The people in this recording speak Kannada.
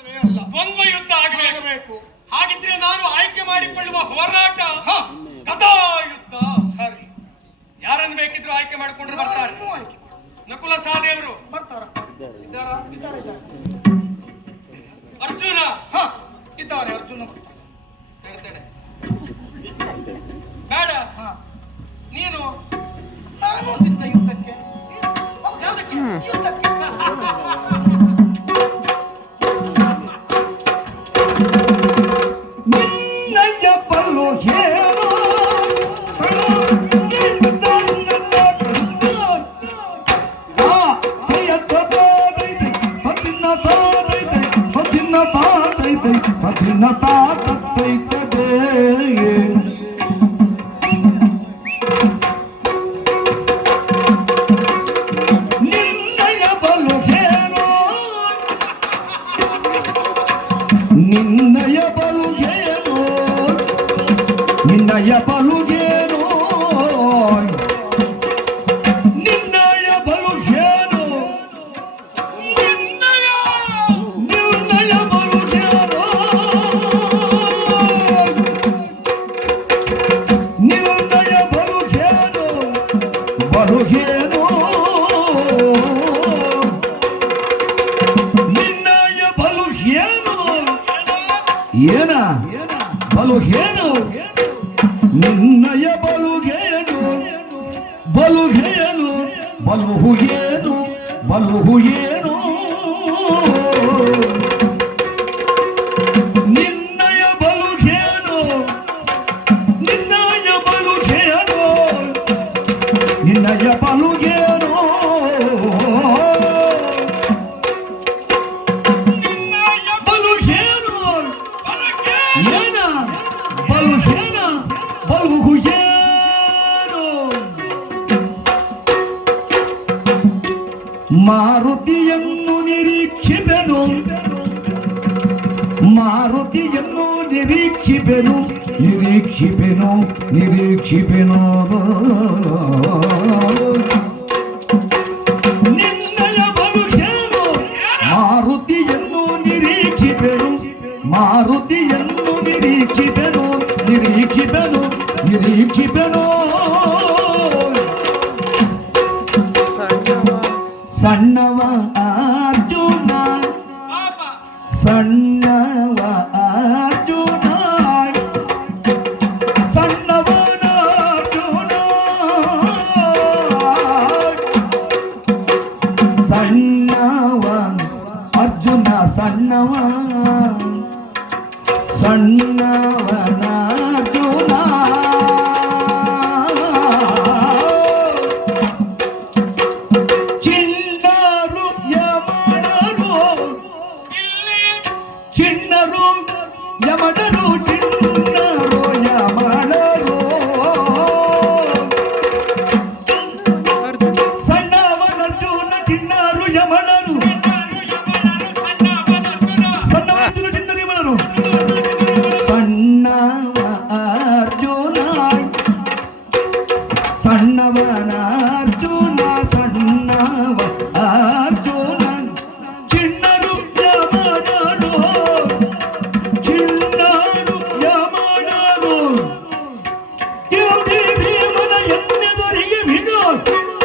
ಅಲ್ವೇ ಅಲ್ಲ. ದ್ವಂದ್ವ ಯುದ್ಧ ಆಗಬೇಕು. ಆಗಬೇಕು ಹಾಗಿದ್ರೆ ನಾನು ಆಯ್ಕೆ ಮಾಡಿಕೊಳ್ಳುವ ಹೋರಾಟ. ಕಥಾ ಯುದ್ಧ ಸರಿ. ಯಾರನ್ನು ಬೇಕಿದ್ರು ಆಯ್ಕೆ ಮಾಡಿಕೊಂಡ್ರೆ ಬರ್ತಾರೆ. ನಕುಲ ಸಹದೇವರು ಬರ್ತಾರ? ಅರ್ಜುನ. ಹ ಇದ್ದಾರೆ ಅರ್ಜುನ ಹೇಳ್ತೇನೆ ಬೇಡ. ಹ. ನೀನು. ನಾನು ಸಿದ್ಧ ಯುದ್ಧಕ್ಕೆ. ಯುದ್ಧಕ್ಕೆ. ನಿನ್ನಯ ಬಲು ಏನೋ ನಿನ್ನಯ ಬಲುಗೇನೋ ನಿನ್ನಯ ಬಲುಗೇನೋ ಬಲುಗೇನೋ ನಿನ್ನಯ ಬಲು ಏನು? ಏನ ಬಲು ಏನು ನಿನ್ನಯ ಬಲುಗೇನು? ಬಲುಗೇನು? ಬಲುಹು ಏನು ಬಲುಹು ಏನು మారుతి మారుతియన్ను నిరీక్షిపెను. మారుతియన్ను నిరీక్షిపెను. నిరీక్షిపెను నిరీక్షిపెను. నిర్ణయ బలుహేను మారుతియన్ను నిరీక్షిపెను. మారుతియన్ను నిరీక్షిపెను. ನಿರೀಕ್ಷಿಪೆನು ಸಣ್ಣವ ಅರ್ಜುನ ಪಾಪ ಸಣ್ಣವ ಅರ್ಜುನ ಸಣ್ಣವನ ಅರ್ಜುನ ಸಣ್ಣವ ಅರ್ಜುನ ಸಣ್ಣವ ಸಣ್ಣವನ యమట రూట Thank you.